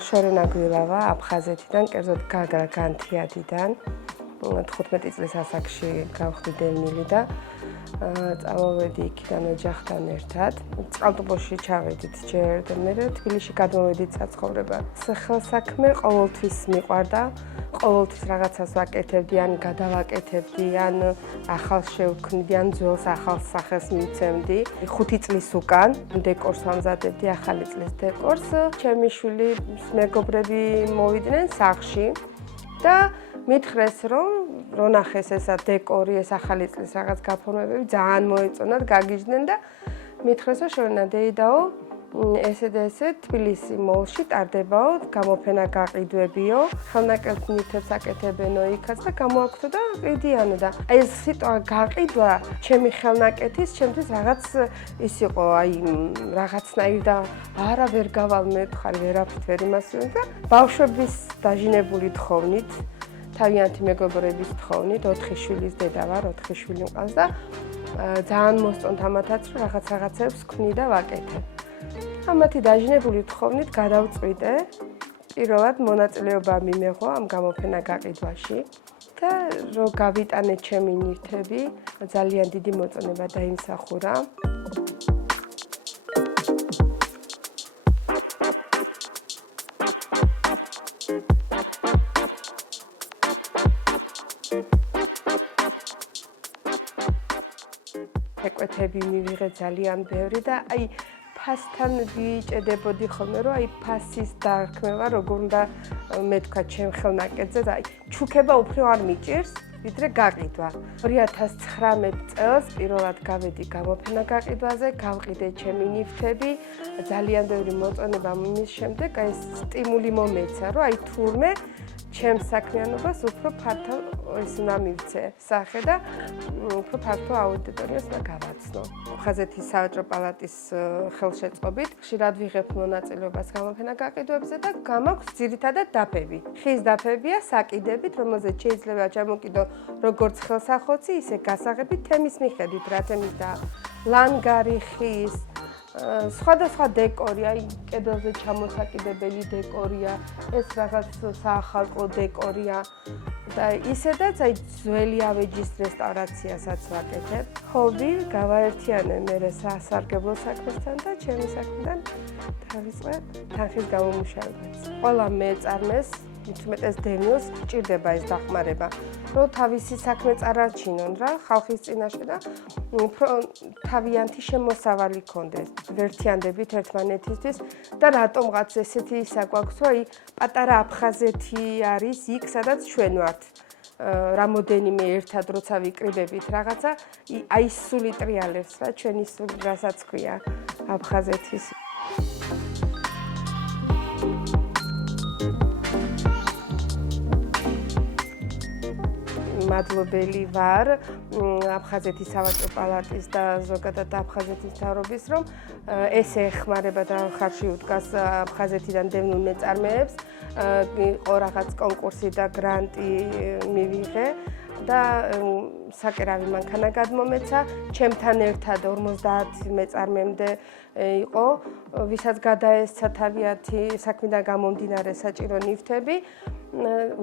შორენა გვილავა აფხაზეთიდან, კერძოდ გაგრა განთიადიდან. 15 წლის ასაკში გავხდი დევნილი და წამოვედი იქიდან ოჯახთან ერთად. წყალტუბოში ჩავედით ჯერ და მე თბილისში გადმოვედით საცხოვრებლად. ხელსაქმე ყოველთვის მიყვარდა. ყოველთვის რაღაცას ვაკეთებდი, ან გადავაკეთებდი, ან ახალს შევქმნიდი, ან ძველს ახალ სახელს მივცემდი. 5 წლის უკან დეკორს ვამზადებდი, ახალი წლის დეკორს. ჩემი შვილი მეგობრები მოვიდნენ სახლში და მითხრეს, რომ ნახეს ესა დეკორი, ეს ახალი წლის რაღაც გაფორმებები ძალიან მოეწონათ, გაგიჟდნენ და მითხრეს, რომ შორენა დეიდაო, ესე და ესე თბილისი მოლში ტარდებაო, გამოფენა გაყიდვებიო, ხელნაკელთ ნივთებს აკეთებენო იქაც და გამოაქვთო და ყიდიანო და აი ეს სიტყვა გაყიდვა ჩემი ხელნაკეთის ჩემთვის რაღაც ის იყო, აი რაღაცნაირ და არა ვერ გავალ მე ხარ ვერაფრით ვერ იმასვენ და ბავშვების დაჟინებული თხოვნით თავიანთი მეგობრების თხოვნით 4 შვილის დედა ვარ, 4 შვილი მყავს და ძალიან მოსწონთ ამათაც რომ რაღაცებს ვქნი და ვაკეთებ. ამათი დაჟინებული თხოვნით გადავწყვიტე პირველად მონაწილეობა მიმეღო ამ გამოფენა გაყიდვაში და რომ გავიტანე ჩემი ნივთები, ძალიან დიდი მოწონება დაიმსახურა. ეკვეთები მივიღე ძალიან ბევრი და აი ფასთან ვიჭედებოდი ხოლმე რომ აი ფასის დარქმევა როგორ უნდა მე თქვა ჩემ ხელნაკეთზე და აი ჩუქება უფრო არ მიჭირს ვიდრე გაყიდვა. 2019 წელს პირველად გავედი გამოფენა გაყიდვაზე, გავყიდე ჩემი ნივთები, ძალიან ბევრი მოწონება მის შემდეგ აი სტიმული მომეცა რომ აი თურმე ჩემს საქმიანობას უფრო ფართო ის უნდა მივცე სახე და უფრო ფართო აუდიტორიას უნდა გავაცნო. აფხაზეთის სავაჭრო პალატის ხელშეწყობით ხშირად ვიღებ მონაწილეობას გამოფენა გაყიდვებზე და გამაქვს ძირითადად დაფები. ხის დაფებია საკიდებით, რომელზეც შეიძლება ჩამოკიდო როგორც ხელსახოცი, ისე გასაღები თემის მიხედვით, რა თემის და ლანგარი ხის სხვადასხვა დეკორი, აი კედელზე ჩამოსაკიდებელი დეკორია, ეს რაღაც საახალწლო დეკორია და ისედაც აი ძველი ავეჯის რესტავრაციასაც ვაკეთებ. ჰობი გავაერთიანე მე სასარგებლო საქმესთან და ჩემი საქმიდან დავიწყე თანხის გამომუშავებაც. ყველა მეწარმეს მithumetes დევნილს გჭირდება ეს დახმარება, რომ თავისი საქმე წარარჩინონ რა ხალხის წინაშე და უფრო თავიანთი შემოსავალი ქონდეს. ვერთიანდებით ერთმანეთისთვის და რატომღაც ესეთი ისა გვაქვს, რომ აი პატარა აფხაზეთი არის იქ, სადაც ჩვენ ვართ. რამოდენიმე ერთად როცა ვიკრიბებით რაღაცა, აი სული ტრიალებს რა, ჩვენი სული რასაც ქვია აფხაზეთის. მადლობელი ვარ აფხაზეთის სავაჭრო პალატის და ზოგადად აფხაზეთის მთავრობის, რომ ესე ეხმარება და ხარში უდგას აფხაზეთიდან დევნილ მეწარმეებს. იყო რაღაც კონკურსი და გრანტი მივიღე და საკერავი მანქანა გადმომეცა. ჩემთან ერთად 50 მეწარმემდე იყო, ვისაც გადაესცა თავიანთი საქმიდან გამომდინარე საჭირო ნივთები.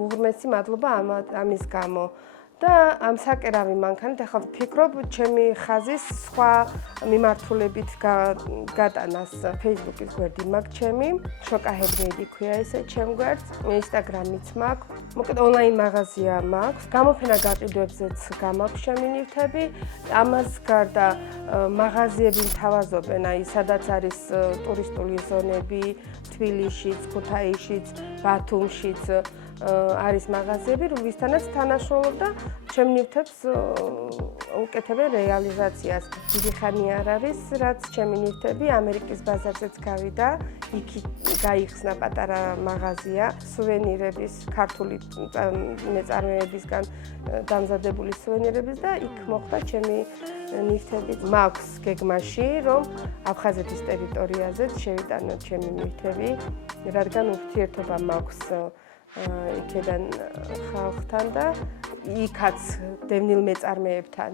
უღრმესი მადლობა ამის გამო. და ამ საკერავი მანქანით ახლა ვფიქრობ ჩემი ხაზის სხვა მიმართულებით გატანას. Facebook-ის გვერდი მაქვს ჩემი, შოკაჰებნეიდი ქვია ესე ჩემ გვერდს, Instagram-იც მაქვს, მოკლედ ონლაინ მაღაზია მაქვს, გამოფენა გაყიდვებზეც გამაქვს ჩემი ნივთები. ამას გარდა მაღაზიები მთავაზობენ, აი სადაც არის ტურისტული ზონები, თბილისშიც, ქუთაისშიც, ბათუმშიც არის მაღაზიები, ვისთანაც თანაშრომლობ და ჩემ ნივთებს უკეთებენ რეალიზაციას. დიდი ხანი არ არის, რაც ჩემი ნივთები ამერიკის ბაზარზეც გავიდა, იქ გაიხსნა პატარა მაღაზია, სუვენირების, ქართული მეწარმეებისგან დამზადებული სუვენირების და იქ მოხდა ჩემი ნივთები. მაქვს გეგმაში, რომ აფხაზეთის ტერიტორიაზეც შევიტანოთ ჩემი ნივთები, რადგან ურთიერთობა მაქვს იქედან ხალხთან და იქაც დევნილ მეწარმეებთან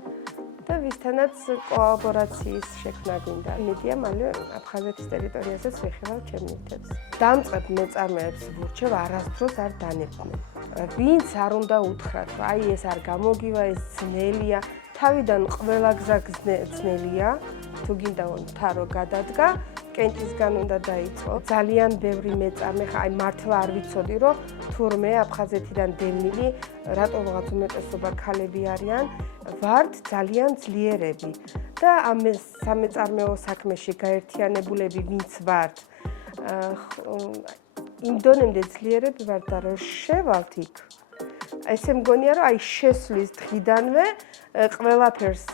და ვისთანაც კოლაბორაციის შექმნა გვინდა. მედია მალე აფხაზეთის ტერიტორიაზეც ვიხილავ ჩემ ნივთებს. დამწყებ მეწარმეებს ვურჩევ არასდროს არ დანებდნენ. ვინც არ უნდა უთხრათ, რომ აი ეს არ გამოგივა, ეს ძნელია, თავიდან ყველა გზა ძნელია, თუ გინდა მთა რო გადადგა, კენჭისგან უნდა დაიწყო. ძალიან ბევრი მეწარმე, აი მართლა არ ვიცოდი, რომ თურმე აფხაზეთიდან დევნილი, რატომ რაღაც უმეტესობა ქალები არიან, ვართ ძალიან ძლიერები და ამ სამეწარმეო საქმეში გაერთიანებულები ვინც ვართ, იმ დონემდე ძლიერები ვართ და რომ შევალთ იქ. ესე მგონია, რომ აი შესვლის დღიდანვე ყველაფერს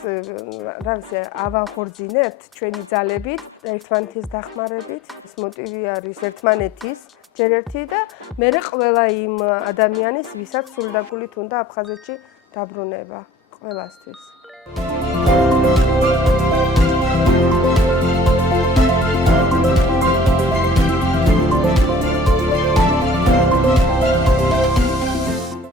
ავანხორძინებთ ჩვენი ძალებით, ერთმანეთის დახმარებით. ეს მოტივი არის ერთმანეთის ჯერ ერთი და მერე ყველა იმ ადამიანის, ვისაც სულდაგულით უნდა აფხაზეთში დაბრუნება ყველასთვის.